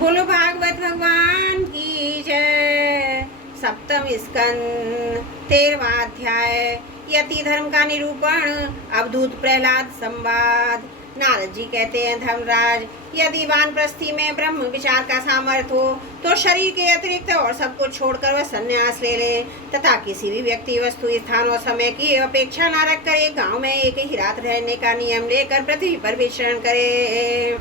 बोलो भागवत भगवान की जय। सप्तम स्कंद 13वां अध्याय यति धर्म का निरूपण। अवधूत प्रहलाद संवाद। नारद जी कहते हैं, धर्मराज, यदि वानप्रस्थी में ब्रह्म विचार का सामर्थ्य हो तो शरीर के अतिरिक्त और सब कुछ छोड़कर वह संन्यास ले ले तथा किसी भी व्यक्ति, वस्तु, स्थान और समय की अपेक्षा न रख कर एक गाँव में एक ही रात रहने का नियम लेकर पृथ्वी पर विचरण करे।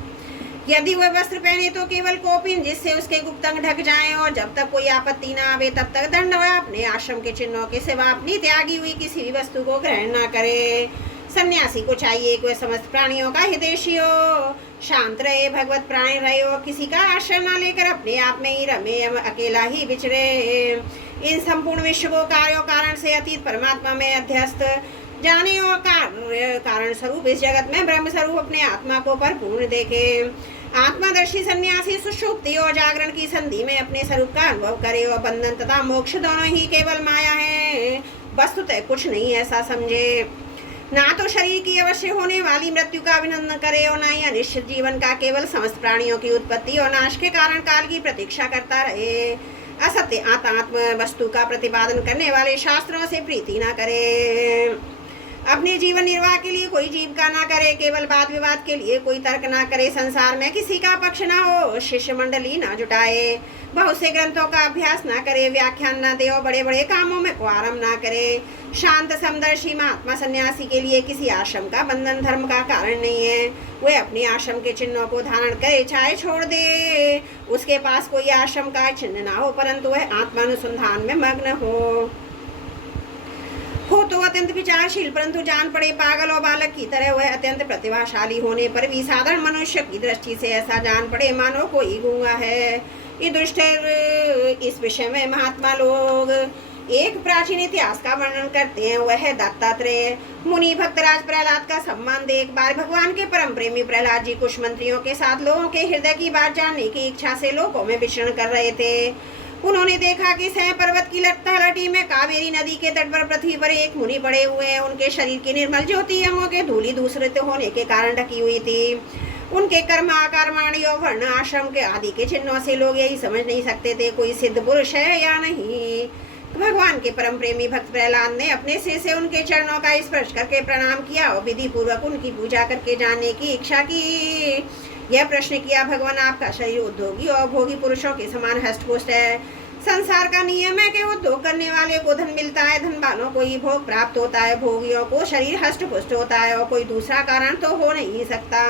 यदि वह वस्त्र पहने तो केवल कौपीन, जिससे उसके गुप्तंग ढक जाएं, और जब तक कोई आपत्ति न आवे तब तक दंड वह अपने आश्रम के चिन्हों के सिवा अपनी त्यागी हुई किसी भी वस्तु को ग्रहण न करे। सन्यासी को चाहिए कि वह समस्त प्राणियों का हितैषी हो, शांत रहे, भगवत प्राणी रहे और किसी का आश्रय न लेकर अपने आप में ही रमे, अकेला ही विचरे। इन संपूर्ण विश्व को कार्यों कारण से अतीत परमात्मा में अध्यस्त जाने और कारण स्वरूप इस जगत में ब्रह्म स्वरूप अपने आत्मा को परिपूर्ण देखे। आत्मदर्शी सन्यासी सुषुप्ति और जागरण की संधि में अपने स्वरूप का अनुभव करे और बंधन तथा मोक्ष दोनों ही केवल माया है, वस्तुतः कुछ नहीं ऐसा समझे। ना तो शरीर की अवश्य होने वाली मृत्यु का अभिनंदन करे और ना ही अनिश्चित जीवन का, केवल समस्त प्राणियों की उत्पत्ति और नाश के कारण काल की प्रतीक्षा करता रहे। असत्य आत्म वस्तु का प्रतिपादन करने वाले शास्त्रों से प्रीति न करे। अपने जीवन निर्वाह के लिए कोई जीविका ना करे, केवल वाद विवाद के लिए कोई तर्क ना करे, संसार में किसी का पक्ष ना हो, शिष्य मंडली ना जुटाए, बहुत से ग्रंथों का अभ्यास ना करे, व्याख्यान ना दे और बड़े बड़े कामों में को आरंभ ना करे। शांत समदर्शी महात्मा सन्यासी के लिए किसी आश्रम का बंधन धर्म का कारण नहीं है। वे अपने आश्रम के चिन्हों को धारण करे चाहे छोड़ दे, उसके पास कोई आश्रम का चिन्ह ना हो, परंतु वह आत्मानुसंधान में मग्न हो तो अत्यंत विचारशील, परंतु जान पड़े पागल और बालक की तरह। वह अत्यंत प्रतिभाशाली होने पर भी साधारण मनुष्य की दृष्टि से ऐसा जान पड़े मानो कोई गूंगा है। ये दुष्ट इस विषय में महात्मा लोग एक प्राचीन इतिहास का वर्णन करते हैं। वह है दत्तात्रेय मुनि। भक्तराज प्रहलाद का संबंध। एक बार भगवान के परम प्रेमी प्रहलाद जी कुछ मंत्रियों के साथ लोगों के हृदय की बात जानने की इच्छा से लोकों में विचरण कर रहे थे। उन्होंने देखा कि स्वयं पर्वत की तलहटी में कावेरी नदी के तट पर पृथ्वी पर एक मुनि पड़े हुए हैं। उनके शरीर की निर्मल ज्योति अंगों के धूली दूसरित होने के कारण ढकी हुई थी। उनके कर्म, आकार, वाणी और वर्ण, आश्रम के आदि के चिन्हों से लोग यही समझ नहीं सकते थे कोई सिद्ध पुरुष है या नहीं। भगवान के परम प्रेमी भक्त प्रहलाद ने अपने सिर से उनके चरणों का स्पर्श करके प्रणाम किया और विधि पूर्वक उनकी पूजा करके जानने की इच्छा की। यह प्रश्न किया, भगवान, आपका शरीर उद्योगी और भोगी पुरुषों के समान हष्टपुष्ट है। संसार का नियम है कि उद्योग करने वाले को धन मिलता है, धन वालों को ही भोग प्राप्त होता है, भोगियों को शरीर हष्टपुष्ट होता है और कोई दूसरा कारण तो हो नहीं सकता।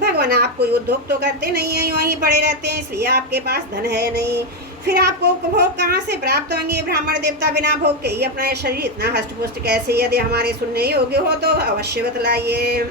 भगवान, आप कोई उद्योग तो करते नहीं है, यूं ही पड़े रहते हैं, इसलिए आपके पास धन है नहीं। फिर आपको भोग कहाँ से प्राप्त होंगे? ब्राह्मण देवता बिना भोग के ही अपना शरीर इतना हष्टपुष्ट कैसे? यदि हमारे सुनने योग्य हो तो अवश्य बतलाइए।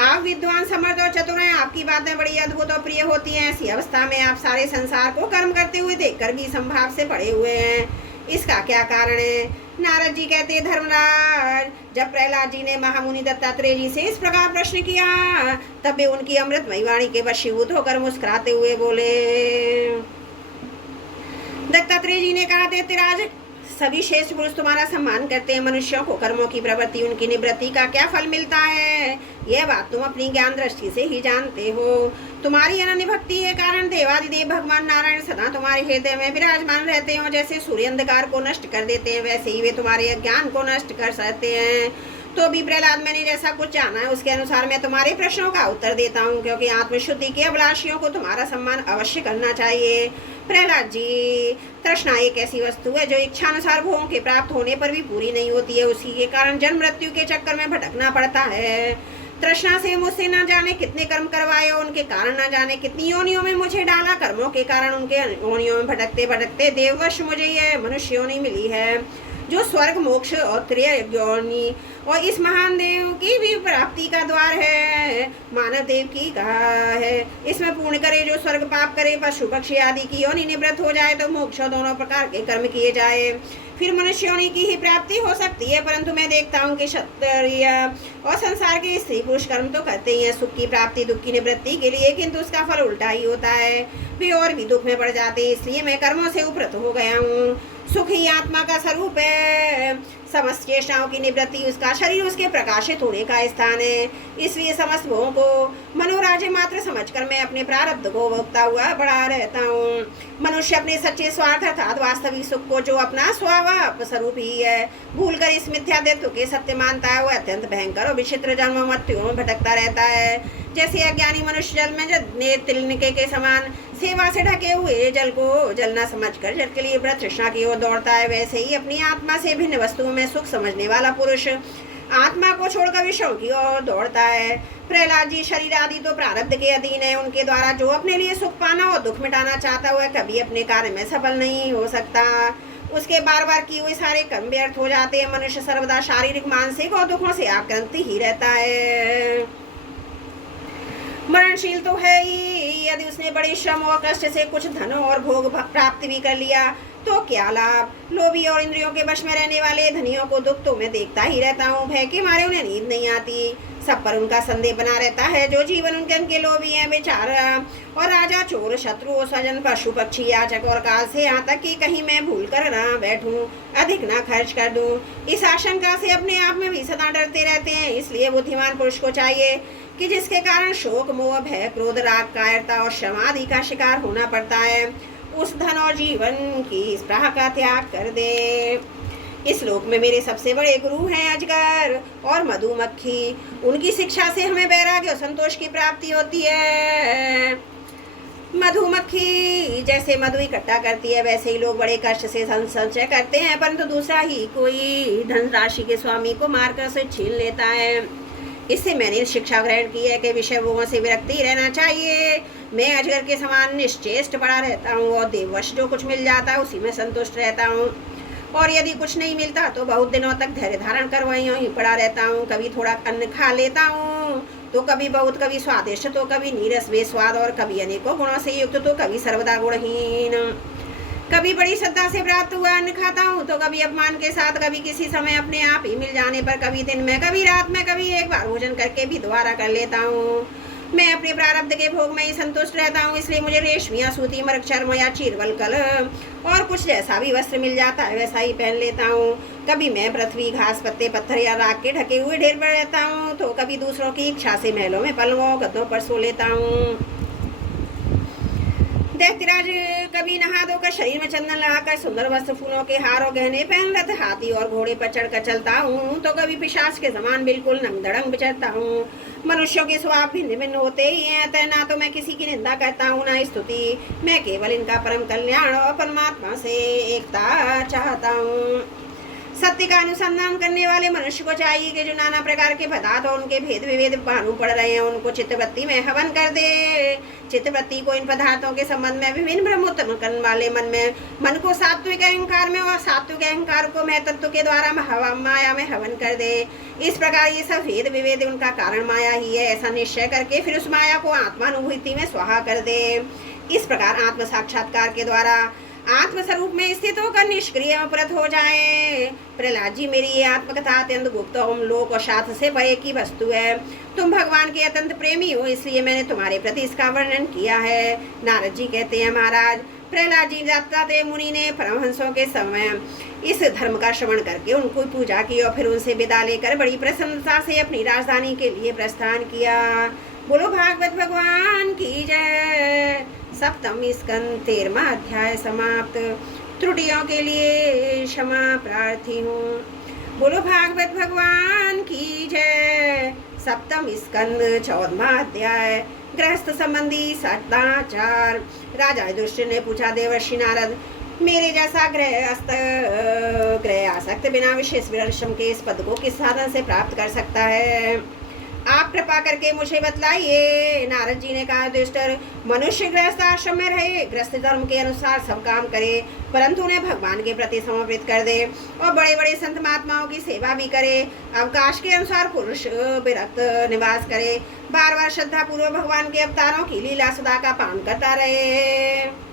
आप विद्वान, समर्थ और चतुर हैं, आपकी बातें बड़ी अद्भुत और प्रिय होती हैं। ऐसी अवस्था में आप सारे संसार को कर्म करते हुए देखकर भी संभाव से पड़े हुए हैं, इसका क्या कारण है? नारद जी कहते, धर्मराज, जब प्रहलाद जी ने महामुनि दत्तात्रेय जी से इस प्रकार प्रश्न किया तब वे उनकी अमृतमयी वाणी के वशीभूत होकर मुस्कुराते हुए बोले। दत्तात्रेय जी ने कहा, दैत्यराज, सभी श्रेष्ठ पुरुष तुम्हारा सम्मान करते हैं। मनुष्यों को कर्मों की प्रवृत्ति, उनकी निवृत्ति का क्या फल मिलता है, यह बात तुम अपनी ज्ञान दृष्टि से ही जानते हो। तुम्हारी अनन्य भक्ति के कारण देवादिदेव भगवान नारायण सदा तुम्हारे हृदय में विराजमान रहते हैं। जैसे सूर्य अंधकार को नष्ट कर देते हैं, वैसे ही वे तुम्हारे अज्ञान को नष्ट कर सकते हैं। तो भी प्रहलाद, मैंने जैसा कुछ जाना है उसके अनुसार मैं तुम्हारे प्रश्नों का उत्तर देता हूँ, क्योंकि आत्मशुद्धि के अभिलाषियों को तुम्हारा सम्मान अवश्य करना चाहिए। प्रहलाद जी, तृष्णा एक ऐसी वस्तु है जो इच्छानुसार भोगों के प्राप्त होने पर भी पूरी नहीं होती है। उसी के कारण जन्म मृत्यु के चक्कर में भटकना पड़ता है। तृष्णा से मुझसे न जाने कितने कर्म करवाए और उनके कारण न जाने कितनी योनियों में मुझे डाला। कर्मों के कारण उनके योनियों में भटकते भटकते देववश मुझे यह मनुष्य योनि मिली है, जो स्वर्ग, मोक्ष और त्रिय योनि और इस महान देव की भी प्राप्ति का द्वार है। मानव देव की कहा है, इसमें पूर्ण करे जो स्वर्ग पाप करे, पशु पक्षी आदि की योनि निवृत्त हो जाए तो मोक्ष दोनों प्रकार के कर्म किए जाए, फिर मनुष्य योनि की ही प्राप्ति हो सकती है। परंतु मैं देखता हूँ कि क्षत्रिय और संसार के स्त्री पुरुष कर्म तो करते ही हैं सुख की प्राप्ति, दुख की निवृत्ति के लिए, किंतु उसका फल उल्टा ही होता है, वे और भी दुख में पड़ जाते हैं। इसलिए मैं कर्मों से उपरत हो गया हूँ। सुख ही आत्मा का स्वरूप है। समस्त चेष्टाओं की निवृत्ति उसका शरीर उसके प्रकाशित होने का स्थान है। इसलिए समस्त भोगों को मनोराज्य मात्र समझकर मैं अपने प्रारब्ध को भोगता हुआ बढ़ा रहता हूँ। मनुष्य अपने सच्चे स्वार्थ अर्थात वास्तविक सुख को जो अपना स्वभाव स्वरूप ही है भूलकर इस मिथ्यादित्व के सत्य मानता है, वह अत्यंत भयंकर और विचित्र जन्म मृत्यु में भटकता रहता है। जैसे अज्ञानी मनुष्य जल में तिलनिके के समान सेवा से ढके हुए जल को जल न समझकर जल के लिए व्रत तृष्णा की ओर दौड़ता है, वैसे ही अपनी आत्मा से भिन्न वस्तुओं में सुख समझने वाला पुरुष आत्मा को छोड़कर विषयों की ओर दौड़ता है। प्रहलाद जी शरीर आदि तो प्रारब्ध के अधीन है, उनके द्वारा जो अपने लिए सुख पाना और दुख मिटाना चाहता हुआ कभी अपने कार्य में सफल नहीं हो सकता। उसके बार बार किए हुए सारे कर्म व्यर्थ हो जाते हैं। मनुष्य सर्वदा शारीरिक मानसिक और दुखों से आक्रांत ही रहता है। मरणशील तो है ही, यदि उसने बड़े श्रम और कष्ट से कुछ धन और भोग प्राप्ति भी कर लिया तो क्या लाभ। लोभी और इंद्रियों के वश में रहने वाले धनियों को दुख तो मैं देखता ही रहता हूँ। भय के मारे उन्हें नींद नहीं आती, सब पर उनका संदेह बना रहता है। जो जीवन उनके लोभी हैं बेचारा और राजा चोर शत्रु स्वजन पशु पक्षी याचक और काल से यहाँ तक कि कहीं मैं भूल कर ना बैठूं, अधिक ना खर्च कर दूं, इस आशंका से अपने आप में भी सदा डरते रहते हैं। इसलिए बुद्धिमान पुरुष को चाहिए कि जिसके कारण शोक मोह भय क्रोध राग कायरता और श्रम आदि का शिकार होना पड़ता है, उस धन और जीवन की स्पृहा का त्याग कर दे। इस लोक में मेरे सबसे बड़े गुरु हैं अजगर और मधुमक्खी। उनकी शिक्षा से हमें वैराग्य और संतोष की प्राप्ति होती है। मधुमक्खी जैसे मधु इकट्ठा करती है, वैसे ही लोग बड़े कष्ट से संचय करते हैं, परंतु दूसरा ही कोई धनराशि के स्वामी को मारकर उसे छीन लेता है। इससे मैंने शिक्षा ग्रहण की है कि विषय भोगों से विरक्त ही रहना चाहिए। मैं अजगर के समान निश्चेष्ट पड़ा रहता हूँ और देववश जो कुछ मिल जाता है उसी में संतुष्ट रहता हूँ, और यदि कुछ नहीं मिलता तो बहुत दिनों तक धैर्य धारण कर वहीं पड़ा रहता हूँ। कभी थोड़ा अन्न खा लेता हूँ तो कभी बहुत, कभी स्वादिष्ट तो कभी नीरस बेस्वाद, और कभी अनेकों गुणों से युक्त तो कभी सर्वदा गुणहीन। कभी बड़ी श्रद्धा से प्राप्त हुआ अन्न खाता हूँ तो कभी अपमान के साथ, कभी किसी समय अपने आप ही मिल जाने पर, कभी दिन में, कभी रात में, कभी एक बार भोजन करके भी दोबारा कर लेता हूँ। मैं अपने प्रारब्ध के भोग में ही संतुष्ट रहता हूँ, इसलिए मुझे रेशमी या सूती मृग चर्म या चीरवल कल और कुछ जैसा भी वस्त्र मिल जाता है वैसा ही पहन लेता हूँ। कभी मैं पृथ्वी घास पत्ते पत्थर या राख के ढके हुए ढेर पर रहता हूँ तो कभी दूसरों की इच्छा से महलों में पलंगों गद्दों पर सो लेता हूँ। दैत्यराज कभी नहा धोकर शरीर में चंदन लगाकर सुंदर वस्त्र फूलों के हार और गहने पहन रथ हाथी और घोड़े पर चढ़कर चलता हूँ तो कभी पिशाच के समान बिल्कुल नंग धड़ंग विचरता हूँ। मनुष्यों के स्वभाव भिन्न भिन्न होते ही हैं, अतः ना तो मैं किसी की निंदा करता हूँ ना स्तुति, मैं केवल इनका परम कल्याण और परमात्मा से एकता चाहता हूँ। सत्य का अनुसंधान करने वाले मनुष्य को चाहिए कि जो नाना प्रकार के पदार्थ और उनके भेद विभेद मालूम पड़ रहे हैं उनको चित्तवृत्ति में हवन कर दे। चित्तवृत्ति को इन पदार्थों के संबंध में विभिन्न ब्रह्मोत्तम करने वाले मन को सात्विक अहंकार में और सात्विक अहंकार को मैं तत्व के द्वारा माया में हवन कर दे। इस प्रकार ये सब भेद विभेद उनका कारण माया ही है, ऐसा निश्चय करके फिर उस माया को आत्मानुभूति में स्वाहा कर दे। इस प्रकार आत्म साक्षात्कार के द्वारा आत्मस्वरूप में स्थित होकर निष्क्रिय अपरत हो जाए। प्रहलाद जी, मेरी ये आत्मकथा अत्यंत गुप्त और लोक और शास्त्र से परे की वस्तु है। तुम भगवान के अत्यंत प्रेमी हो, इसलिए मैंने तुम्हारे प्रति इसका वर्णन किया है। नारद जी कहते हैं, महाराज प्रहलाद जी जाता थे, मुनि ने परमहंसों के समय इस धर्म का श्रवण करके उनको पूजा की और फिर उनसे विदा लेकर बड़ी प्रसन्नता से अपनी राजधानी के लिए प्रस्थान किया। बोलो भागवत भगवान की जय। सप्तम स्कंद 13वां अध्याय समाप्त। त्रुटियों के लिए क्षमा प्रार्थी हूँ। बोलो भागवत भगवान की जय। सप्तम स्कंद 14वां अध्याय गृहस्थ संबंधी सदाचार। राजा युधिष्ठिर ने पूछा, देवर्षि नारद, मेरे जैसा ग्रह आसक्त बिना विशेष विरक्षम के इस पद को किस साधन से प्राप्त कर सकता है? आप कृपा करके मुझे बतलाइए। नारद जी ने कहा, युधिष्ठिर, मनुष्य गृहस्थ आश्रम में रहे, गृहस्थ धर्म के अनुसार सब काम करे, परंतु उन्हें भगवान के प्रति समर्पित कर दे और बड़े बड़े संत महात्माओं की सेवा भी करे। अवकाश के अनुसार पुरुष विरक्त निवास करे, बार बार श्रद्धा पूर्वक भगवान के अवतारों की लीला सुधा का पान करता रहे।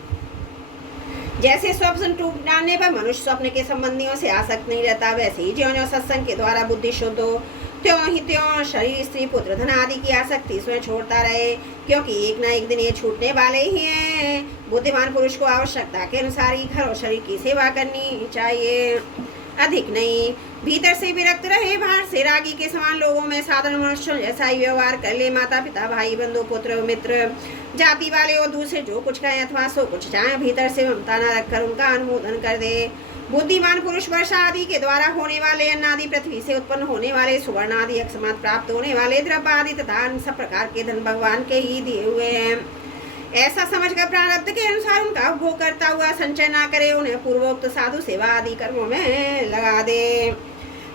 जैसे स्वप्न टूट डालने पर मनुष्य स्वप्न के संबंधियों से आसक्त नहीं रहता, वैसे ही ज्यों ज्यों सत्संग के द्वारा बुद्धि शुद्ध हो त्यों ही त्यों शरीर स्त्री पुत्र धन आदि की आसक्ति स्वयं छोड़ता रहे, क्योंकि एक न एक दिन ये छूटने वाले ही हैं। बुद्धिमान पुरुष को आवश्यकता के अनुसार ही घर और शरीर की सेवा करनी चाहिए। अधिक नहीं। भीतर से विरक्त रहे, बाहर से रागी के समान लोगों में साधारण मनुष्यों जैसा ही व्यवहार कर ले। माता पिता, भाई बंधु, पुत्र मित्र, जाति वाले और दूसरे जो कुछ कहें अथवा सो कुछ चाहें, भीतर से ममता न रखकर उनका अनुमोदन कर दे। बुद्धिमान पुरुष वर्षा आदि के द्वारा होने वाले अन्न आदि, पृथ्वी से उत्पन्न होने वाले सुवर्ण आदि, अकस्मात प्राप्त होने वाले द्रव्य आदि तथा अन्य सब प्रकार के धन भगवान के ही दिए हुए हैं। ऐसा समझकर प्रारब्ध के अनुसार उनका उपभोग करता हुआ संचय ना करे, उन्हें पूर्वोक्त साधु सेवा आदि कर्मों में लगा दे।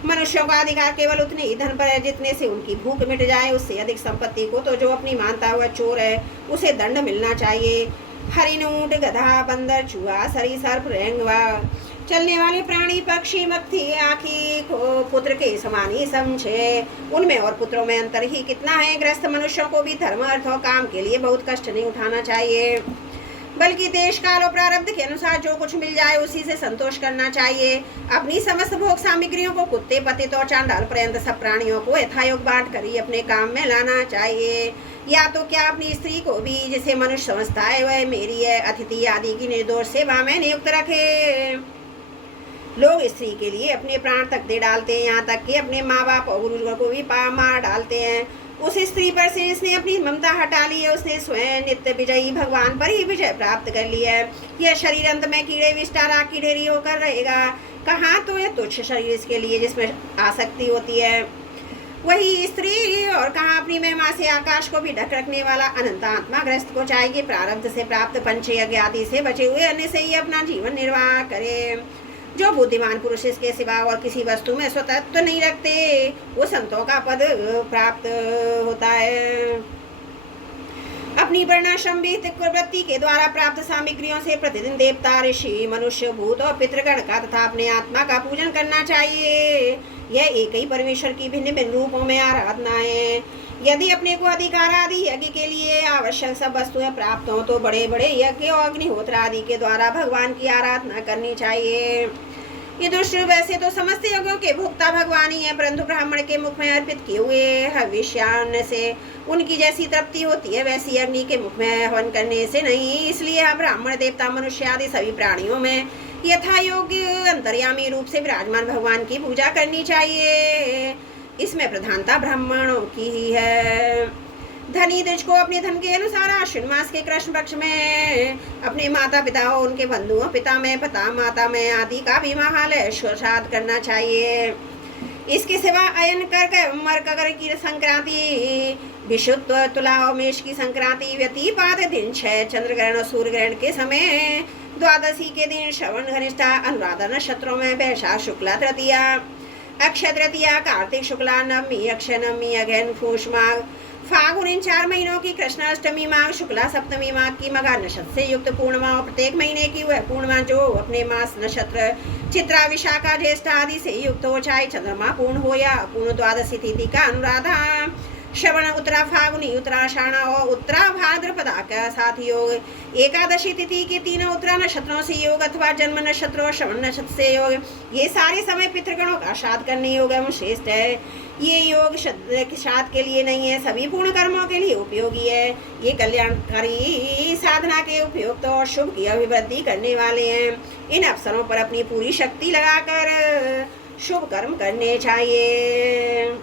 मनुष्यों का अधिकार केवल उतने ही धन पर है जितने से उनकी भूख मिट जाए। उससे अधिक संपत्ति को तो जो अपनी मानता हुआ चोर है उसे दंड मिलना चाहिए। हरिण, ऊंट, गधा, बंदर, चूहा, सरीसृप, रेंगवा, चलने वाले प्राणी, पक्षी, मक्खी आखी को पुत्र के समान ही समझे। उनमें और पुत्रों में अंतर ही कितना है। गृहस्थ मनुष्यों को भी धर्म, अर्थ और काम के लिए बहुत कष्ट नहीं उठाना चाहिए, बल्कि देश काल और प्रारब्ध के अनुसार जो कुछ मिल जाए उसी से संतोष करना चाहिए। अपनी समस्त भोग सामग्रियों को कुत्ते, पतित और चांडाल पर्यंत सब प्राणियों को यथायोग बांट कर ही अपने काम में लाना चाहिए। या तो क्या अपनी स्त्री को भी, जिसे मनुष्य समझता है वह मेरी है, अतिथि आदि की निर्दोष सेवा में नियुक्त रखे। लोग स्त्री के लिए अपने प्राण तक दे डालते हैं, यहाँ तक कि अपने माँ बाप और गुरुजनों को भी मार डालते हैं। उस स्त्री पर से जिसने अपनी ममता हटा ली है उसने स्वयं नित्य विजयी भगवान पर ही विजय प्राप्त कर लिया है। यह शरीर अंत में कीड़े विष्टा राख की ढेरी होकर रहेगा। कहाँ तो यह तुच्छ शरीर इसके लिए जिसमें आसक्ति होती है वही स्त्री, और कहाँ अपनी महिमा से आकाश को भी ढक रखने वाला अनंत आत्मा। ग्रस्त को चाहिए प्रारब्ध से प्राप्त पंच यज्ञ आदि से बचे हुए अन्य से ही अपना जीवन निर्वाह करे। जो बुद्धिमान पुरुष इसके सिवा और किसी वस्तु में स्वतंत्र नहीं रखते वो संतों का पद प्राप्त होता है। अपनी वर्णाश्रम वृत्ति के द्वारा प्राप्त सामग्रियों से प्रतिदिन देवता, ऋषि, मनुष्य, भूत और पितृगण का तथा अपने आत्मा का पूजन करना चाहिए। यह एक ही परमेश्वर की भिन्न भिन्न रूपों में आराधना है। यदि अपने को अधिकार आदि यज्ञ के लिए आवश्यक सब वस्तुएं प्राप्त हो तो बड़े बड़े यज्ञ और अग्निहोत्र आदि के द्वारा भगवान की आराधना करनी चाहिए। ये दुष्ट वैसे तो समस्त यज्ञों के भोक्ता भगवान ही है, परंतु ब्राह्मण के मुख में अर्पित किए हुए हविष्यान्न से उनकी जैसी तृप्ति होती है वैसी अग्नि के मुख में हवन करने से नहीं। इसलिए ब्राह्मण, देवता, मनुष्य आदि सभी प्राणियों में यथा योग्य अंतर्यामी रूप से विराजमान भगवान की पूजा करनी चाहिए। इसमें प्रधानता ब्राह्मणों की ही है। धनी द्विज को अपने धन के अनुसार आश्विन मास के कृष्ण पक्ष में अपने माता पिता और उनके बंधुओं, पिता में, पता, माता में आदि का भी महालय श्राद्ध करना चाहिए। इसके सिवा अयन कर मकर की संक्रांति, विशुद्ध, तुला और मेष की संक्रांति, व्यतिपात दिन 6, चंद्र ग्रहण और सूर्य ग्रहण के समय, द्वादशी के दिन, श्रवण, घनिष्ठा, अनुराधा नक्षत्रों में, वैशाख शुक्ला तृतीया, अक्षय तृतीया, कार्तिक शुक्ला नवमी, अक्षय नवमी, अगहन पूष माघ, फागुन, इन 4 महीनों की कृष्ण अष्टमी, माघ शुक्ला सप्तमी, माघ की मघा नक्षत्र से युक्त पूर्णिमा और प्रत्येक महीने की वह पूर्णिमा जो अपने मास नक्षत्र चित्रा, विशाखा, ज्येष्ठ आदि से युक्त हो, चाहे चंद्रमा पूर्ण हो या पूर्ण। द्वादशी तिथि का अनुराधा, श्रवण, उत्तरा फागुनी, उत्तराषाढ़ और उत्तरा भाद्रपदा का साथ योग। एकादशी तिथि के 3 उत्तरा नक्षत्रों से योग अथवा जन्म नक्षत्र और श्रवण नक्षत्र से योग। ये सारे समय पितृगणों का श्राद्ध करने योग एवं श्रेष्ठ है। ये योग श्राद्ध के लिए नहीं है, सभी पूर्ण कर्मों के लिए उपयोगी है। ये कल्याणकारी साधना के उपयुक्त और शुभ की अभिवृद्धि करने वाले हैं। इन अवसरों पर अपनी पूरी शक्ति लगाकर शुभ कर्म करने चाहिए।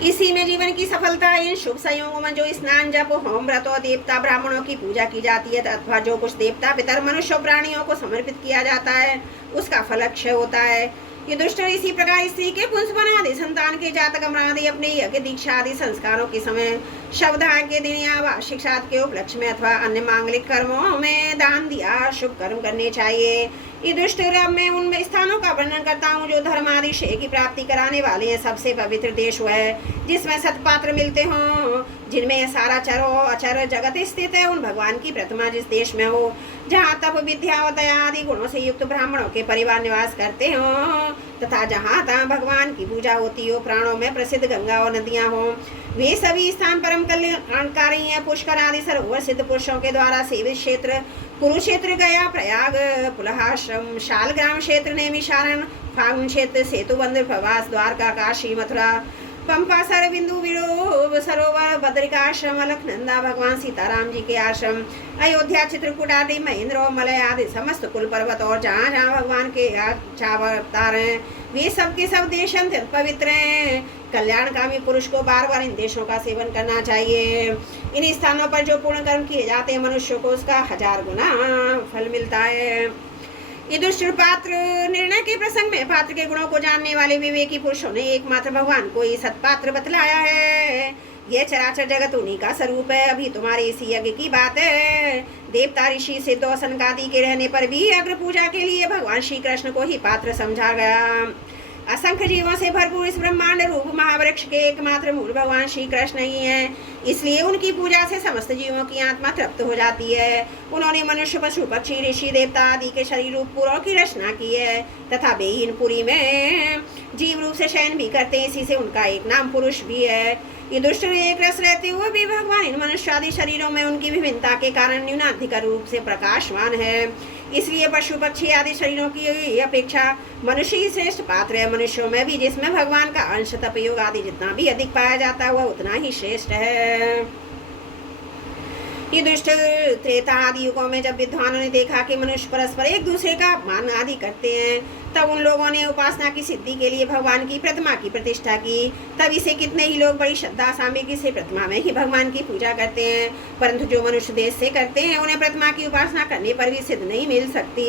इसी में जीवन की सफलता। इन शुभ संयोगों में जो स्नान, जप, होम, व्रत और देवता ब्राह्मणों की पूजा की जाती है अथवा जो कुछ देवता, पितर, मनुष्य और प्राणियों को समर्पित किया जाता है उसका फल अक्षय होता है। ये दुष्ट इसी प्रकार स्त्री के पुंसवन आदि, संतान के जातक आदि, अपने यज्ञ, दीक्षा आदि संस्कारों के समय, शवदाह के दिन या वार्षिक श्राद्ध के उपलक्ष्य में अथवा अन्य मांगलिक कर्मों में दान दिया शुभ कर्म करने चाहिए। ये दुष्ट में उन स्थानों का वर्णन करता हूँ जो धर्म आदि श्रेय की प्राप्ति कराने वाले हैं। सबसे पवित्र देश वह है जिसमें सत्पात्र मिलते हों, जिनमें सारा चर और अचर जगत स्थित है। उन भगवान की प्रतिमा जिस देश में हो, जहाँ तप, विद्या और दया आदि गुणों से युक्त ब्राह्मणों के परिवार निवास करते हों तथा जहाँ तहाँ भगवान की पूजा होती हो, प्राणों में प्रसिद्ध गंगा और नदियाँ हों, वे सभी स्थान परम कल्याणकारी हैं। पुष्कर आदि सरोवर सिद्ध पुरुषों के द्वारा सेवित क्षेत्र कुरुक्षेत्र, गया, प्रयाग, पुलहाश्रम, शालग्राम क्षेत्र, नैमिषारण्य, फागुन क्षेत्र, सेतुबंध, प्रवास, द्वारका, काशी, मथुरा, पंपा सर बिंदु विरोध सरोवर बद्रिकाश्रम अलकनंदा भगवान सीताराम जी के आश्रम अयोध्या चित्रकूट आदि महेंद्र और मलय आदि समस्त कुल पर्वत और जहाँ जहाँ भगवान के अवतार हैं वे सब के सब देश अत्यंत पवित्र हैं। कल्याणकामी पुरुष को बार बार इन देशों का सेवन करना चाहिए। इन स्थानों पर जो पूर्ण कर्म किए जाते हैं मनुष्य को उसका 1000 गुना फल मिलता है। युधिष्ठिर पात्र निर्णय के प्रसंग में पात्र के गुणों को जानने वाले विवेकी पुरुषों ने एकमात्र भगवान को ही सत्पात्र बतलाया है। यह चराचर जगत उन्हीं का स्वरूप है। अभी तुम्हारे इसी यज्ञ की बात है। देवता ऋषि सिद्ध और सनकादि के रहने पर भी अग्र पूजा के लिए भगवान श्री कृष्ण को ही पात्र समझा गया। असंख्य जीवों से भरपूर इस ब्रह्मांड रूप महावृक्ष के एकमात्र मूल भगवान श्री कृष्ण ही हैं। इसलिए उनकी पूजा से समस्त जीवों की आत्मा तृप्त हो जाती है। उन्होंने मनुष्य पशु पक्षी ऋषि देवता आदि के शरीर रूप पुरों की रचना की है तथा वे इन पुरी में जीव रूप से शयन भी करते हैं। इसी से उनका एक नाम पुरुष भी है। ये दुष्ट एक रस रहते हुए भी भगवान इन मनुष्य आदि शरीरों में उनकी विभिन्नता के कारण न्यूनाधिक रूप से प्रकाशवान है। इसलिए पशु पक्षी आदि शरीरों की अपेक्षा मनुष्य ही श्रेष्ठ पात्र है। मनुष्यों में भी जिसमें भगवान का अंश तपयोग आदि जितना भी अधिक पाया जाता है वह उतना ही श्रेष्ठ है। ये दुष्ट त्रेता आदि युगों में जब विद्वानों ने देखा कि मनुष्य परस्पर एक दूसरे का अपमान आदि करते हैं तब उन लोगों ने उपासना की सिद्धि के लिए भगवान की प्रतिमा की प्रतिष्ठा की। तब इसे कितने ही लोग बड़ी श्रद्धा सामग्री से प्रतिमा में ही भगवान की पूजा करते हैं, परंतु जो मनुष्य देश से करते हैं उन्हें प्रतिमा की उपासना करने पर भी सिद्ध नहीं मिल सकती।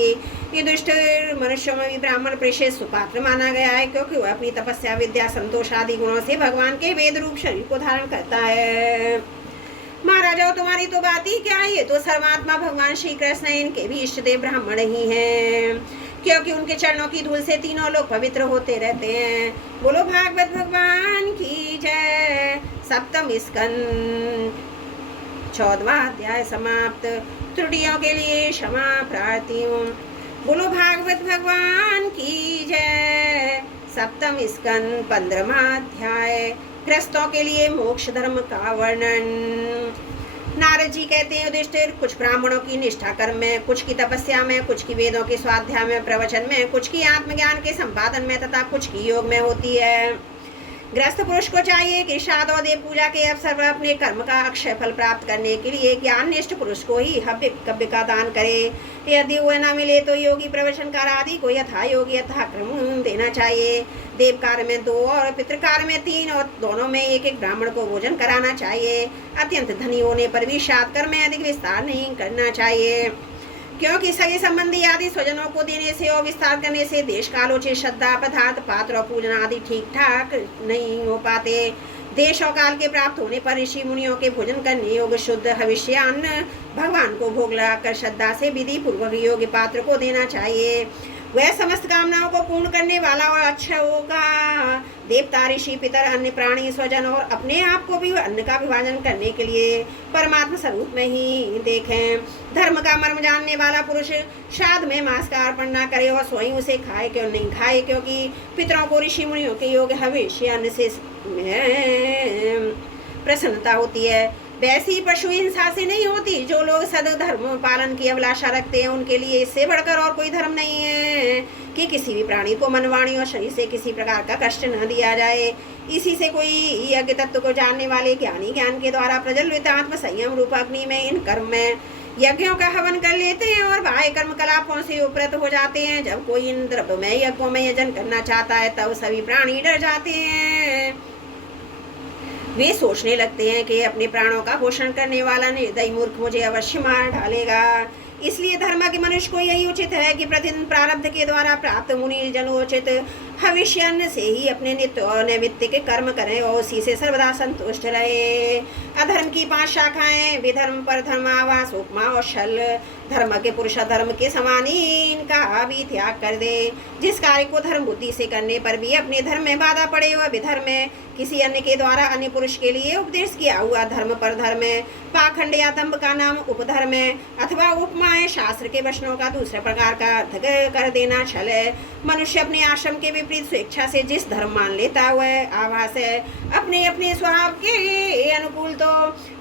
ये दुष्ट मनुष्यों में भी ब्राह्मण विशेष सुपात्र माना गया है क्योंकि वह अपनी तपस्या विद्या संतोष आदि गुणों से भगवान के वेद रूप शरीर को धारण करता है। महाराजाओं तुम्हारी तो बात ही क्या है। ये तो सर्वात्मा भगवान श्री कृष्ण इनके भी इष्ट देव ब्राह्मण ही हैं क्योंकि उनके चरणों की धूल से तीनों लोग पवित्र होते रहते हैं। बोलो भागवत भगवान की जय। सप्तम स्कंद 14वां अध्याय समाप्त। त्रुटियों के लिए क्षमा प्रार्थी हूँ। बोलो भागवत भगवान की जय। सप्तम स्कंद 15वां अध्याय ग्रस्तों के लिए मोक्ष धर्म का वर्णन। नारद जी कहते हैं युधिष्ठिर कुछ ब्राह्मणों की निष्ठा कर्म में, कुछ की तपस्या में, कुछ की वेदों के स्वाध्याय में प्रवचन में, कुछ की आत्मज्ञान के संपादन में तथा कुछ की योग में होती है। गृहस्थ पुरुष को चाहिए कि श्राद्ध और देव पूजा के अवसर पर अपने कर्म का अक्षय फल प्राप्त करने के लिए ज्ञाननिष्ठ पुरुष को ही हव्य कव्य का दान करे। यदि वह न मिले तो योगी प्रवचनकार आदि को यथा योगी यथा क्रम देना चाहिए। देव कार्य में 2 और पितृकार्य में 3 और दोनों में एक ब्राह्मण को भोजन कराना चाहिए। अत्यंत धनी होने पर भी श्राद्ध कर्म में अधिक विस्तार नहीं करना चाहिए क्योंकि सगे संबंधी आदि स्वजनों को देने से और विस्तार करने से देश कालोचित श्रद्धा पदार्थ पात्र और पूजन आदि ठीक ठाक नहीं हो पाते। देश और काल के प्राप्त होने पर ऋषि मुनियों के भोजन करने योग्य शुद्ध हविष्य अन्न भगवान को भोग लगाकर श्रद्धा से विधि पूर्वक योग्य पात्र को देना चाहिए। वह समस्त कामनाओं को पूर्ण करने वाला और अच्छा होगा। देवता ऋषि पितर अन्य प्राणी स्वजन और अपने आप को भी अन्न का विभाजन करने के लिए परमात्मा स्वरूप में ही देखें। धर्म का मर्म जानने वाला पुरुष श्राद्ध में मांस का अर्पण न करे और स्वयं उसे खाए क्यों नहीं खाए क्योंकि पितरों को ऋषि मुनियों के योग्य हविष्य अन्न से प्रसन्नता होती है। वैसी पशु हिंसा से नहीं होती। जो लोग सदधर्म पालन की अभिलाषा रखते हैं उनके लिए इससे बढ़कर और कोई धर्म नहीं है कि किसी भी प्राणी को मन वाणी और शरीर से किसी प्रकार का कष्ट न दिया जाए। इसी से कोई यज्ञ तत्व को जानने वाले ज्ञानी ज्ञान के द्वारा प्रज्वलित आत्म संयम रूप अग्नि में इन कर्म में यज्ञों का हवन कर लेते हैं और बाह्य कर्म कलापों से उपरत हो जाते हैं। जब कोई इन द्रव्यमय यज्ञों में यजन करना चाहता है तब सभी प्राणी डर जाते हैं। वे सोचने लगते हैं कि अपने प्राणों का पोषण करने वाला निर्दयी मूर्ख मुझे अवश्य मार डालेगा। इसलिए धर्म के मनुष्य को यही उचित है कि प्रतिदिन प्रारब्ध के द्वारा प्राप्त मुनि जनोचित हविष्य से ही अपने नित्य और नैमित्तिक कर्म करें और उसी से सर्वदा संतुष्ट रहे। अधर्म की 5 शाखाएं विधर्म परधर्म आवास उपमा और छल। धर्म के पुरुष अधर्म के समान ही इनका भी त्याग कर दे। जिस कार्य को धर्म बुद्धि से करने पर भी अपने धर्म में बाधा पड़े वह विधर्म में किसी अन्य के द्वारा अन्य पुरुष के लिए उपदेश किया हुआ धर्म पर धर्म है। पाखंड या दंभ का नाम उपधर्म है अथवा उपमा है। शास्त्र के वचनों का दूसरे प्रकार का अर्थ कर देना छल है। मनुष्य अपने आश्रम के विपरीत स्वेच्छा से जिस धर्म मान लेता वह आभास है। अपने अपने स्वभाव के अनुकूल तो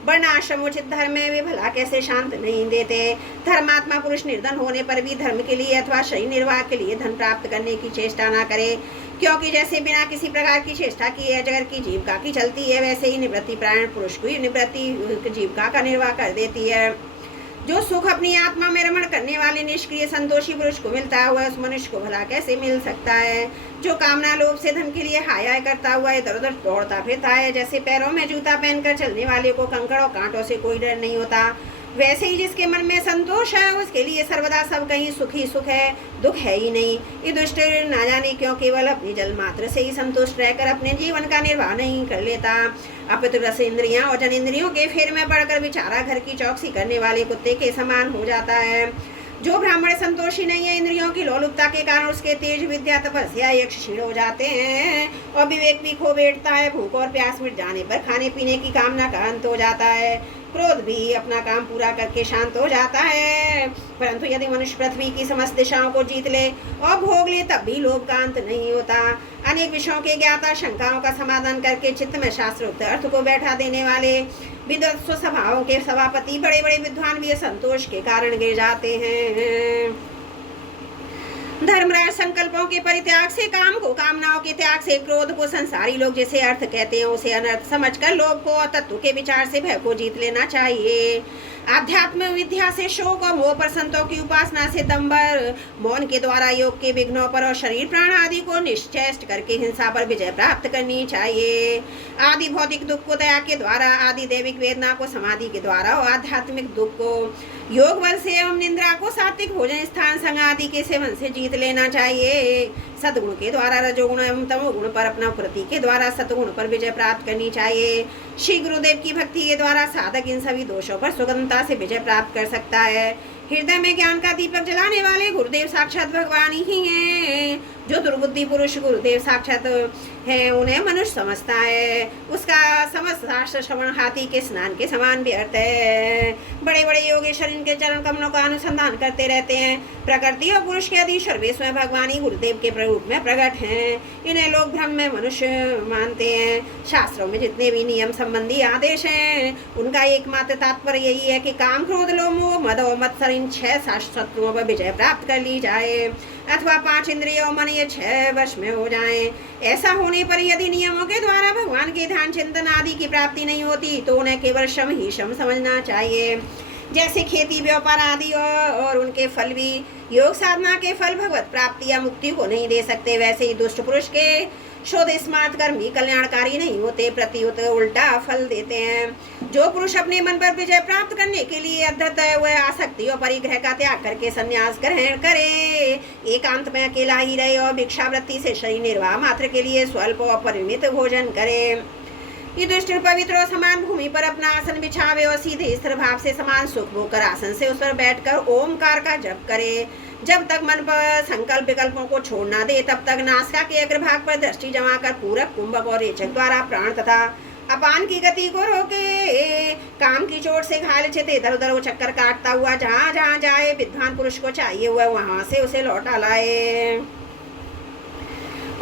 वर्णाश्रम उचित धर्म में वे भला कैसे शांत नहीं देते। धर्मात्मा पुरुष निर्धन होने पर भी धर्म के लिए अथवा शरीर निर्वाह के लिए धन प्राप्त करने की चेष्टा न करे क्योंकि जैसे बिना किसी प्रकार की चेष्टा किए अजगर की जीविका की चलती है, वैसे ही निवृत्ति प्राण पुरुष को निवृत्ति जीविका का निर्वाह कर देती है। जो सुख अपनी आत्मा में रमण करने वाले निष्क्रिय संतोषी पुरुष को मिलता हुआ उस मनुष्य को भला कैसे मिल सकता है। जो कामना लोभ से धन के लिए हाय हाय करता हुआ इधर उधर दौड़ता फिरता है, जैसे पैरों में जूता पहनकर चलने वाले को कंकड़ और कांटों से कोई डर नहीं होता, वैसे ही जिसके मन में संतोष है उसके लिए सर्वदा सब कहीं सुख ही सुख है, दुख है ही नहीं। ये दुष्ट ना जाने क्यों केवल अपनी जल मात्र से ही संतुष्ट रहकर अपने जीवन का निर्वाह नहीं कर लेता, अपितु रस इंद्रियां और जन इंद्रियों के फेर में पड़कर बेचारा घर की चौकसी करने वाले कुत्ते के समान हो जाता है। जो ब्राह्मण संतोषी नहीं है, इंद्रियों की लोलुपता के कारण उसके तेज विद्या तपस्या यक्ष क्षीण हो जाते हैं और विवेक भी खो बैठता है। भूख और प्यास मिट जाने पर खाने पीने की कामना का अंत हो जाता है, क्रोध भी अपना काम पूरा करके शांत हो जाता है। परंतु यदि मनुष्य पृथ्वी की समस्त दिशाओं को जीत ले और भोग ले तब भी लोभ का अंत नहीं होता। अनेक विषयों के ज्ञाता शंकाओं का समाधान करके चित्त में शास्त्रोक्त अर्थ को बैठा देने वाले विद्वत्सु सभाओं के सभापति बड़े बड़े विद्वान भी संतोष के कारण गिर जाते हैं। धर्मराज संकल्पों के परित्याग से काम को, कामनाओं के त्याग से क्रोध को, संसारी लोग जिसे अर्थ कहते हैं उसे अनर्थ समझकर लोभ को और तत्व के विचार से भय को जीत लेना चाहिए। आध्यात्म विद्या से शोक और मोह पर, संतों की उपासना से दंबर, मौन के द्वारा योग के विघ्नों पर और शरीर प्राण आदि को निश्चेष्ट करके हिंसा पर विजय प्राप्त करनी चाहिए। आदि भौतिक दुख को दया के द्वारा, आदि दैविक वेदना को समाधि के द्वारा और आध्यात्मिक दुख को योग बल से एवं निंद्रा को सात्विक भोजन स्थान संग आदि के सेवन से जीत लेना चाहिए। सद्गुण के द्वारा रजोगुण एवं तमोगुण पर, अपना प्रति के द्वारा सतगुण पर विजय प्राप्त करनी चाहिए। श्री गुरुदेव की भक्ति के द्वारा साधक इन सभी दोषों पर सुगमता से विजय प्राप्त कर सकता है। हृदय में ज्ञान का दीपक जलाने वाले गुरुदेव साक्षात भगवान ही हैं। जो दुर्बुद्धि पुरुष गुरुदेव साक्षात है उन्हें मनुष्य समझता है, उसका समस्त शास्त्र श्रवण हाथी के स्नान के समान व्यर्थ है। बड़े बड़े योगेश्वर इनके चरण कमलों का अनुसंधान करते रहते हैं। प्रकृति और पुरुष के अधीश्वर वे स्वयं भगवान ही गुरुदेव के रूप में प्रकट हैं। इन्हें लोग भ्रम में मनुष्य मानते हैं। शास्त्रों में जितने भी नियम संबंधी आदेश हैं उनका एकमात्र तात्पर्य यही है कि काम, क्रोध, लोभ, मोह, मद और मत्सर इन 6 शत्रुओं पर विजय प्राप्त कर ली जाए अथवा 5 इंद्रियों मन ये 6 वश में हो जाएं। ऐसा होने पर यदि नियमों के द्वारा भगवान के ध्यान चिंतन आदि की प्राप्ति नहीं होती तो उन्हें केवल श्रम ही श्रम समझना चाहिए। जैसे खेती, व्यापार आदि और उनके फल भी योग साधना के फल भगवत प्राप्ति या मुक्ति को नहीं दे सकते, वैसे ही दुष्ट पुरुष के शोध स्मार्ट कर्म भी कल्याणकारी नहीं होते, प्रत्युत उल्टा फल देते हैं। जो पुरुष अपने मन पर विजय प्राप्त करने के लिए अध्यत है वह आसक्ति और परिग्रह का त्याग करके संन्यास ग्रहण करे, एकांत में अकेला ही रहे और भिक्षावृत्ति से शरीर निर्वाह मात्र के लिए स्वल्प और परिमित भोजन करे। युधिष्ठिर पवित्र और समान भूमि पर अपना आसन बिछावे और सीधे स्थिर भाव से समान सुख होकर आसन से उस पर बैठकर ओमकार का जप करे। जब तक मन पर संकल्प विकल्पों को छोड़ना दे तब तक नासिका के अग्रभाग पर दृष्टि जमाकर पूरक, कुंभक और रेचक द्वारा प्राण तथा अपान की गति को रोके। काम की चोट से घायल चित इधर उधर वो चक्कर काटता हुआ जहाँ जहाँ जाए विद्वान पुरुष को चाहिए हुआ वहां से उसे लौटा लाए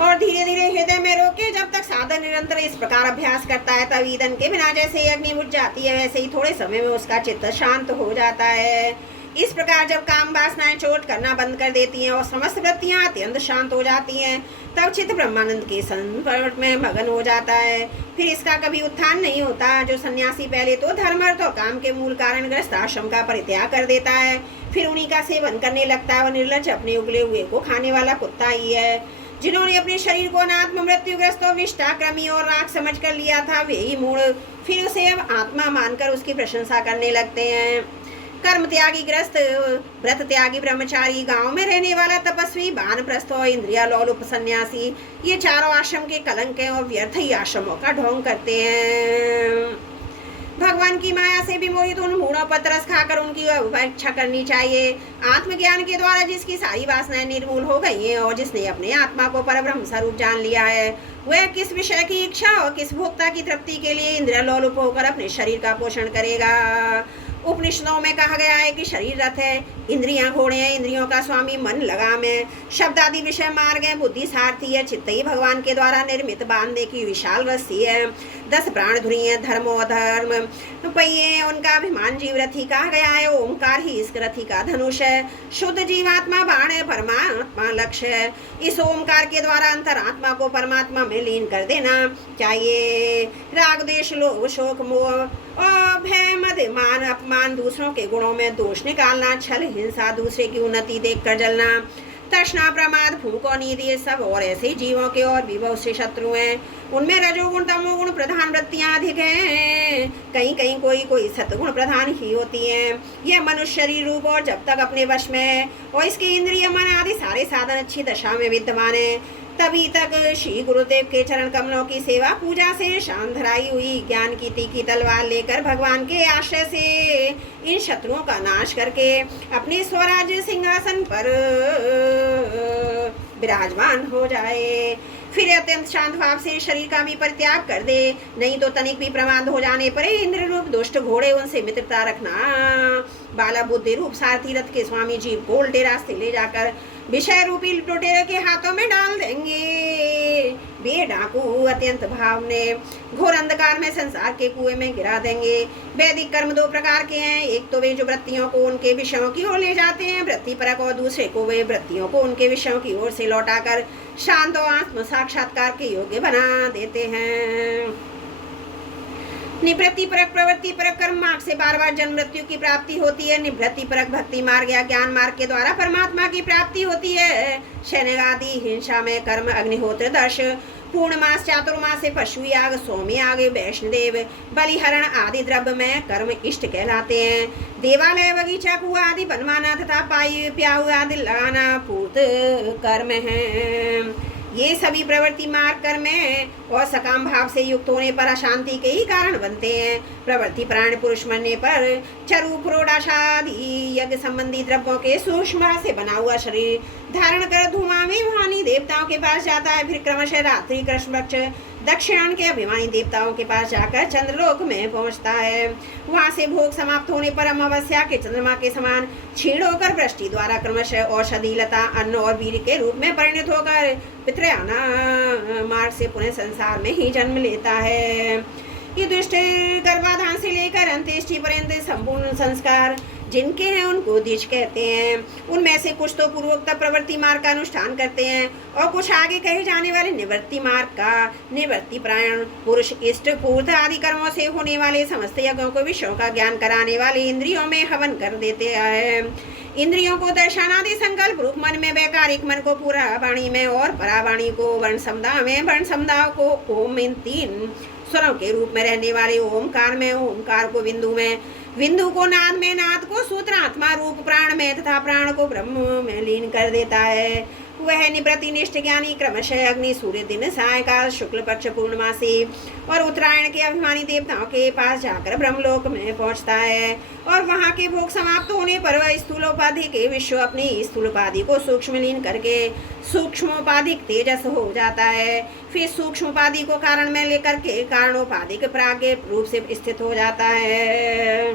और धीरे धीरे हृदय में रोके। जब तक साधन निरंतर इस प्रकार अभ्यास करता है तब ईंधन के बिना जैसे अग्नि बुझ जाती है वैसे ही थोड़े समय में उसका चित्त शांत हो जाता है। इस प्रकार जब काम वासनाएं चोट करना बंद कर देती हैं और समस्त वृत्तियां अत्यंत शांत हो जाती हैं तब चित्त ब्रह्मानंद के संपर्क में मगन हो जाता है। फिर इसका कभी उत्थान नहीं होता। जो सन्यासी पहले तो धर्म, अर्थ और काम के मूल कारण ग्रस्त आश्रम का परित्याग कर देता है, फिर उन्हीं का सेवन करने लगता है और निर्लज अपने उगले हुए को खाने वाला कुत्ता ही है। जिन्होंने अपने शरीर को अनात्म, मृत्युग्रस्त और विष्टाक्रमी और राख समझ कर लिया था वे ही मूढ़ फिर उसे अब आत्मा मानकर उसकी प्रशंसा करने लगते हैं। कर्म त्यागी ग्रस्त, व्रत त्यागी ब्रह्मचारी, गांव में रहने वाला तपस्वी, वानप्रस्थ और इंद्रिया लोलुप सन्यासी, ये चारों आश्रम के कलंक हैं और व्यर्थ ही आश्रमों का ढोंग करते हैं। भगवान की माया से विमोहित उन मूढ़ों पर तरस खाकर उनकी उपेक्षा करनी चाहिए। आत्मज्ञान के द्वारा जिसकी सारी वासनाएं निर्मूल हो गई हैं और जिसने अपने आत्मा को परब्रह्म स्वरूप जान लिया है वह किस विषय की इच्छा और किस भोक्ता की तृप्ति के लिए इंद्रिय लोलुप होकर अपने शरीर का पोषण करेगा। उपनिषदों में कहा गया है कि शरीर रथ है, इंद्रियां घोड़े हैं, इंद्रियों का स्वामी मन लगाम है। शब्द आदि विषय मार्ग है, बुद्धि सारथी है। चित्त ही भगवान के द्वारा निर्मित बांधने की विशाल रस्सी है। 10 प्राण धुरी है, धर्म अधर्म पहिए, उनका अभिमान जीव रथी कहा गया है। ओंकार ही इस रथी का धनुष है। शुद्ध जीवात्मा बाण है, परमात्मा लक्ष्य है। इस ओंकार के द्वारा अंतरात्मा को परमात्मा में लीन कर देना चाहिए। राग देश लोभ शोक मोह और भय मद मान अपमान, दूसरों के गुणों में दोष निकालना, छल हिंसा, दूसरे की उन्नति देखकर जलना, तृष्णा प्रमाद भूख और नींद, ये सब और ऐसे जीवों के और भी बहुत से शत्रु हैं। उनमें रजोगुण तमोगुण प्रधान वृत्तियां अधिक हैं। कहीं कहीं कोई कोई सतगुण प्रधान ही होती हैं। यह मनुष्य शरीर रूप और जब तक अपने वश में है और इसके इंद्रिय मन आदि सारे साधन अच्छी दशा में विद्यमान है, तभी तक श्री गुरुदेव के चरण कमलों की सेवा पूजा से शान धराई हुई ज्ञान की तीखी तलवार लेकर भगवान के आश्रय से इन शत्रुओं का नाश करके अपने स्वराज्य सिंहासन पर विराजमान हो जाए। फिर अत्यंत शांत भाव से शरीर का भी परित्याग कर दे, नहीं तो तनिक भी प्रमाद हो जाने पर इंद्र रूप दुष्ट घोड़े उनसे मित्रता रखना। बाला बुद्धि रूप सारथी रथ के स्वामी जीव को उल्टे रास्ते ले जाकर विषय रूपी लुटेरे के हाथों में डाल देंगे। वे डाकू अत्यंत भाव ने घोर अंधकार में संसार के कुएं में गिरा देंगे। वैदिक कर्म 2 प्रकार के हैं। एक तो वे जो वृत्तियों को उनके विषयों की ओर ले जाते हैं, वृत्ति परक, और दूसरे को वे वृत्तियों को उनके विषयों की ओर से लौटाकर शांत और आत्म साक्षात्कार के योग्य बना देते हैं। निवृत्ति परक प्रवृत्ति परक कर्म मार्ग से बार बार जन्म मृत्यु की प्राप्ति होती है। निवृत्ति परक भक्ति मार्ग या ज्ञान मार्ग के द्वारा परमात्मा की प्राप्ति होती है। शैनक आदि हिंसा में कर्म अग्निहोत्र दर्श, पूर्णमास चातुर्मास से पशु याग सोम याग वैष्णदेव बलिहरण आदि द्रव्य में कर्म इष्ट कहलाते हैं। देवालय बगीचा कुआ आदि बनवाना तथा पाई प्याऊ आदि लगाना पूत कर्म है। ये सभी प्रवृत्ति मार्ग कर्म है और सकाम भाव से युक्त होने पर अशांति के ही कारण बनते हैं। प्रवृत्ति प्राण पुरुष मरने पर चरु प्रोडाशादि यज्ञ संबंधी द्रव्यों के सूक्ष्म से बना हुआ शरीर धारण कर धूमा में भानी देवताओं के पास जाता है। फिर क्रमशः रात्रि कृष्ण वृक्ष दक्षिणायन के अभिमानी देवताओं के पास जाकर चंद्रलोक में पहुंचता है। वहां से भोग समाप्त होने पर अमावस्या के चंद्रमा के समान क्षीण होकर वृष्टि द्वारा क्रमशः औषधि लता अन्न और वीर के रूप में परिणत होकर पितृयाना मार्ग से पुनः संसार में ही जन्म लेता है। ये दुष्ट गर्भाधान से लेकर अंत्येष्टि पर्यंत संपूर्ण संस्कार जिनके हैं उनको द्विज कहते हैं। उनमें से कुछ तो पूर्वोक्त प्रवृत्ति मार्ग का अनुष्ठान करते हैं और कुछ आगे कहे जाने वाले निवृत्ति मार्ग का। निवृत्ति प्राण पुरुष इष्ट पूर्थ आदि कर्मों से होने वाले समस्त यज्ञों को विषयों का ज्ञान कराने वाले इंद्रियों में हवन कर देते हैं। इंद्रियों को दर्शनादि संकल्प रूप मन में, वैकारिक मन को पूरा वाणी में और परावाणी को वर्ण समुदा में, वर्ण समुदा को ओम, इन 3 स्वरों के रूप में रहने वाले ओमकार में, ओमकार को बिंदु में, बिंदु को नाद में, नाद को सूत्र आत्मा रूप प्राण में तथा प्राण को ब्रह्म में लीन कर देता है। वह निवृत्ति निष्ठ ज्ञानी क्रमशः अग्नि सूर्य दिन सायकाल शुक्ल पक्ष पूर्णमासी और उत्तरायण के अभिमानी देवताओं के पास जाकर ब्रह्मलोक में पहुंचता है और वहां के भोग समाप्त होने पर वह स्थूलोपाधि के विश्व अपनी स्थूलोपाधि को सूक्ष्म लीन करके सूक्ष्मोपाधिक तेजस हो जाता है। फिर सूक्ष्मोपाधि को कारण में लेकर के कारणोपाधिक प्राज्ञ रूप से स्थित हो जाता है।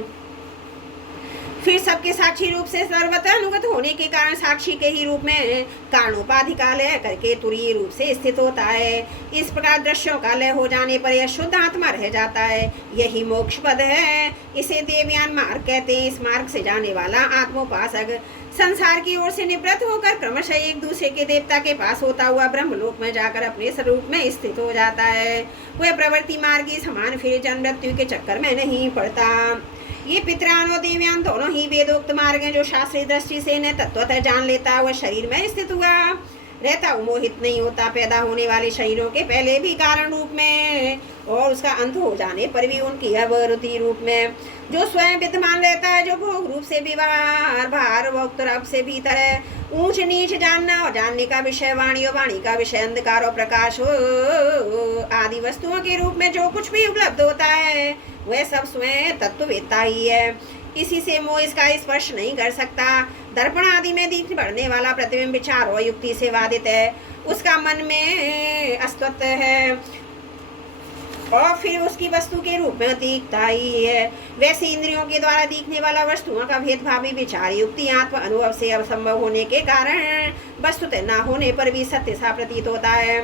फिर सबके साक्षी रूप से सर्वथा अनुगत होने के कारण साक्षी के ही रूप में कारणोपाधि का लय करके तुरीय रूप से स्थित होता है। इस प्रकार दृश्यों का लय हो जाने पर यह शुद्ध आत्मा रह जाता है। यही मोक्ष पद है। इसे देवयान मार्ग कहते हैं। इस मार्ग से जाने वाला आत्मोपासक संसार की ओर से निवृत्त होकर क्रमशः एक दूसरे के देवता के पास होता हुआ ब्रह्मलोक में जाकर अपने स्वरूप में स्थित हो जाता है। वह प्रवृत्ति मार्गी समान फिर जन्म मृत्यु के चक्कर में नहीं पड़ता। ये पितरान और देवयान दोनों ही वेदोक्त मार्ग हैं। जो शास्त्रीय दृष्टि से इन्हें तत्वतः जान लेता वह शरीर में स्थित हुआ रहता मोहित नहीं होता। पैदा होने वाले शरीरों के पहले भी कारण रूप में और उसका अंत हो जाने पर भी उनकी अवरुति रूप में जो स्वयं विद्यमान रहता है। जो भोग रूप से व्यवहार भार वक्त रब से भीतर है। ऊंच नीच जानना और जानने का विषय वाणी और वाणी का विषय अंधकार और प्रकाश आदि वस्तुओं के रूप में जो कुछ भी उपलब्ध होता है वह सब स्वयं तत्ववेत्ता ही है। किसी से मोह इसका स्पर्श नहीं कर सकता। दर्पण आदि में दिख बढ़ने वाला प्रतिबिंब विचार और युक्ति से बाधित है। उसका मन में अस्तित्व है। और फिर उसकी वस्तु के रूप में दिखता ही है। वैसे इंद्रियों के द्वारा दिखने वाला वस्तुओं का भेदभावी विचार युक्ति आत्म अनुभव से असंभव होने के कारण वस्तुतः न होने पर भी सत्य सा प्रतीत होता है।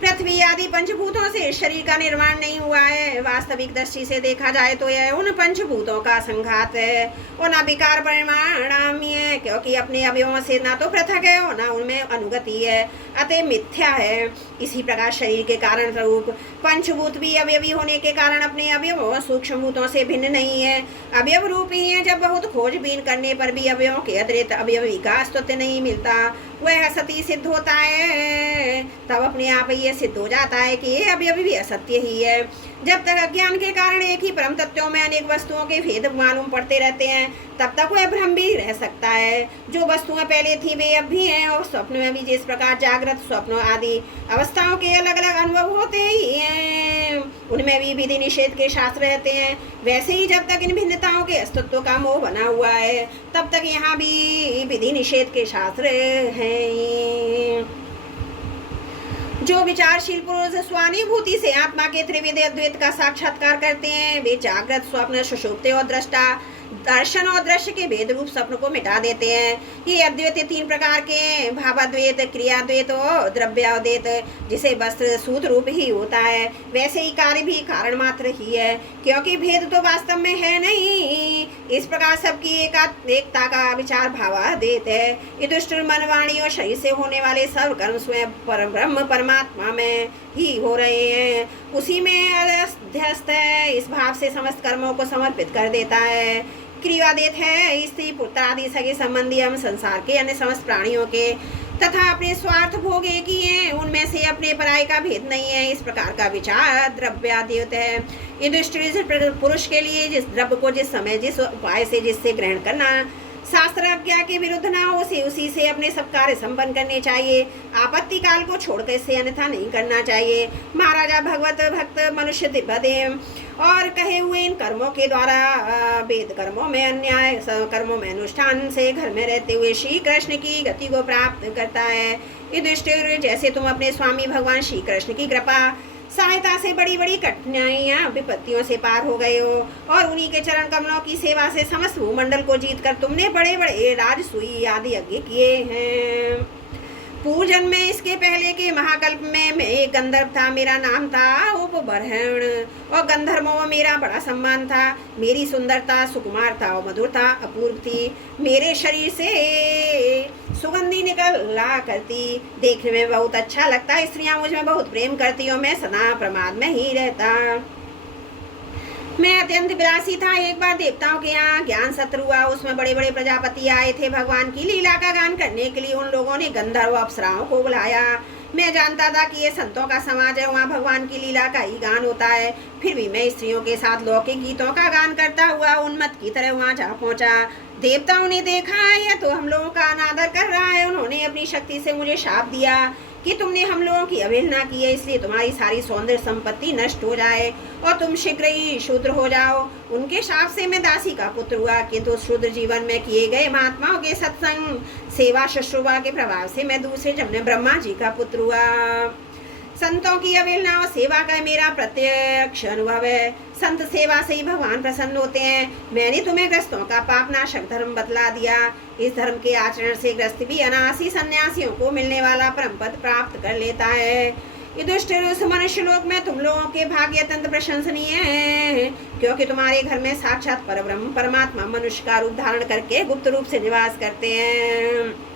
पृथ्वी आदि पंचभूतों से शरीर का निर्माण नहीं हुआ है। वास्तविक दृष्टि से देखा जाए तो यह उन पंचभूतों का संघात है और न विकार परिणामी है, क्योंकि अपने अवयवों से ना तो पृथक है और न उनमें अनुगति है, अतः मिथ्या है। इसी प्रकार शरीर के कारण स्वरूप पंचभूत भी अवयवी होने के कारण अपने अवयवों सूक्ष्म भूतों से भिन्न नहीं है, अवयव रूप ही है। जब बहुत खोजबीन करने पर भी अवयवों के अतिरिक्त अवयवी का अस्तित्व नहीं मिलता, वह असत्य सिद्ध होता है। तब अपने आप ये सिद्ध हो जाता है कि ये अवयवी भी असत्य ही है। जब तक अज्ञान के कारण एक ही परम तत्वों में अनेक वस्तुओं के भेद मालूम पड़ते रहते हैं, तब तक वह भ्रम भी रह सकता है। जो वस्तुएं पहले थी वे अब भी हैं, और स्वप्न में भी जिस प्रकार जागृत स्वप्न आदि अवस्थाओं के अलग अलग अनुभव होते ही हैं, उनमें भी विधि निषेध के शास्त्र रहते हैं। वैसे ही जब तक इन भिन्नताओं के अस्तित्व का मोह बना हुआ है, तब तक यहाँ भी विधि निषेध के शास्त्र हैं। जो विचारशील पुरुष स्वानुभूति से आत्मा के त्रिविध अद्वैत का साक्षात्कार करते हैं, वे जागृत स्वप्न सुषुप्ति और दृष्टा दर्शन और दृश्य के भेद रूप स्वप्न को मिटा देते हैं। ये अद्वैत तीन प्रकार के भावाद्वैत, क्रियाद्वैत और द्रव्याद्वैत, जिसे वस्त्र सूत रूप ही होता है, वैसे ही कार्य भी कारण मात्र ही है, क्योंकि भेद तो वास्तव में है नहीं। इस प्रकार सबकी एकता का विचार भावाद्वैत है। ये दुष्ट मन, वाणी और शरीर से होने वाले सर्व कर्म स्वयं ब्रह्म परमात्मा में ही हो रहे हैं, उसी में अध्यस्त है। इस भाव से समस्त कर्मों को समर्पित कर देता है। क्रियाद्वैत है स्त्री पुत्र आदि सगे संबंधी हम संसार के अन्य समस्त प्राणियों के तथा अपने स्वार्थ भोग एक ही हैं, उनमें से अपने पराय का भेद नहीं है। इस प्रकार का विचार द्रव्याद्वैत है। ये दृष्टि पुरुष के लिए जिस द्रव्य को जिस समय जिस उपाय से जिससे ग्रहण करना शास्त्र आज्ञा के विरुद्ध ना हो, उसी से अपने सब कार्य संपन्न करने चाहिए। आपत्ति काल को छोड़कर इससे अन्यथा नहीं करना चाहिए। महाराजा भगवत भक्त मनुष्य दिव्यदेव और कहे हुए इन कर्मों के द्वारा वेद कर्मों में अन्याय कर्मों में अनुष्ठान से घर में रहते हुए श्री कृष्ण की गति को प्राप्त करता है। युधिष्ठिर, जैसे तुम अपने स्वामी भगवान श्री कृष्ण की कृपा सहायता से बड़ी बड़ी कठिनाइयाँ विपत्तियों से पार हो गए हो, और उन्हीं के चरण कमलों की सेवा से समस्त भूमंडल को जीतकर तुमने बड़े बड़े राजसूय आदि यज्ञ किए हैं। पूजन में इसके पहले के महाकल्प में मैं एक गंधर्व था, मेरा नाम था उपबर्हण, और गंधर्वों में मेरा बड़ा सम्मान था। मेरी सुंदरता सुकुमारता और मधुरता अपूर्व थी। मेरे शरीर से सुगंधी निकला करती, देखने में बहुत अच्छा लगता। स्त्रियां मुझ में बहुत प्रेम करती और मैं सदा प्रमाद में ही रहता। मैं अत्यंत विलासी था। एक बार देवताओं के यहाँ ज्ञान सत्र हुआ, उसमें बड़े बड़े प्रजापति आए थे। भगवान की लीला का गान करने के लिए उन लोगों ने गंधर्व अप्सराओं को बुलाया। मैं जानता था कि ये संतों का समाज है, वहाँ भगवान की लीला का ही गान होता है। फिर भी मैं स्त्रियों के साथ लौकिक गीतों का गान करता हुआ उन्मत्त की तरह वहाँ जा पहुँचा। देवताओं ने देखा यह तो हम लोगों का अनादर कर रहा है। उन्होंने अपनी शक्ति से मुझे शाप दिया कि तुमने हम लोगों की अवहेलना की है, इसलिए तुम्हारी सारी सौंदर्य संपत्ति नष्ट हो जाए और तुम शीघ्र ही शूद्र हो जाओ। उनके शाप से मैं दासी का पुत्र हुआ, किंतु शूद्र जीवन में किए गए महात्माओं के सत्संग सेवा शुश्रूषा के प्रभाव से मैं दूसरे जन्म में ब्रह्मा जी का पुत्र हुआ। संतों की अवहेलना और सेवा का मेरा प्रत्यक्ष अनुभव है। संत सेवा से ही भगवान प्रसन्न होते हैं। मैंने तुम्हें ग्रस्तों का पाप नाशक धर्म बतला दिया। इस धर्म के आचरण से ग्रस्त भी अनासी सन्यासियों को मिलने वाला परम पद प्राप्त कर लेता है। युधिष्ठिर, उस मनुष्य लोक में तुम लोगों के भाग्य अत्यंत प्रशंसनीय है, क्योंकि तुम्हारे घर में साक्षात परब्रह्म परमात्मा मनुष्य का रूप धारण करके गुप्त रूप से निवास करते हैं।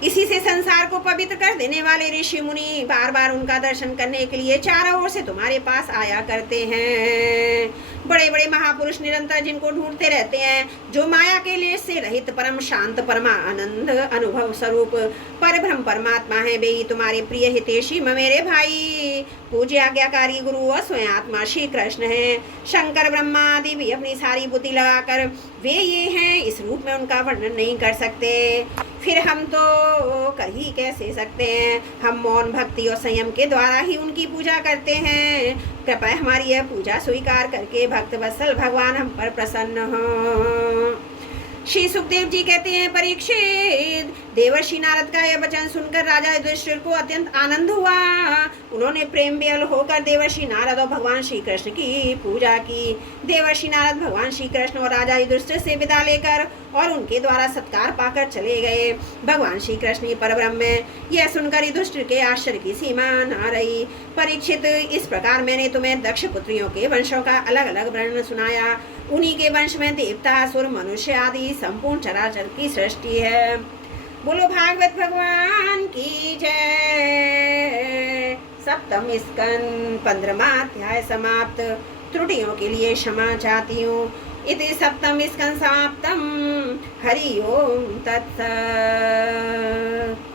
इसी से संसार को पवित्र कर देने वाले ऋषि मुनि बार बार उनका दर्शन करने के लिए चारों ओर से तुम्हारे पास आया करते हैं। बड़े बड़े महापुरुष निरंतर जिनको ढूंढते रहते हैं, जो माया के लिए से रहित परम शांत परमा आनंद अनुभव स्वरूप पर ब्रह्म परमात्मा है, वे ही तुम्हारे प्रिय हितैषी मेरे भाई पूज्य आज्ञाकारी गुरु और स्वयं आत्मा श्री कृष्ण हैं। शंकर ब्रह्मा आदि भी अपनी सारी बुद्धि लगाकर वे ये हैं, इस रूप में उनका वर्णन नहीं कर सकते। फिर हम तो कर ही कैसे सकते हैं। हम मौन भक्ति और संयम के द्वारा ही उनकी पूजा करते हैं। कृपया हमारी यह पूजा स्वीकार करके भक्त वत्सल भगवान हम पर प्रसन्न हो। श्री सुखदेव जी कहते हैं, परीक्षित, देवर्षि नारद का यह वचन सुनकर राजा युधिष्ठिर को अत्यंत आनंद हुआ। उन्होंने प्रेम विह्वल होकर देवर्षि नारद और भगवान श्री कृष्ण की पूजा की। देवर्षि नारद भगवान श्री कृष्ण और राजा युधिष्ठिर से विदा लेकर और उनके द्वारा सत्कार पाकर चले गए। भगवान श्री कृष्ण ही परब्रह्म है, यह सुनकर युधिष्ठिर के आश्चर्य की सीमा न रही। परीक्षित, इस प्रकार मैंने तुम्हें दक्ष पुत्रियों के वंशों का अलग अलग वर्णन सुनाया। उन्हीं के वंश में देवता, असुर, मनुष्य आदि संपूर्ण चराचर की सृष्टि है। बोलो भागवत भगवान की जय। सप्तम स्कंद 15वां अध्याय समाप्त। त्रुटियों के लिए क्षमा चाहती हूँ। इति सप्तम स्कंद समाप्तम। हरि ओम तत्सत्।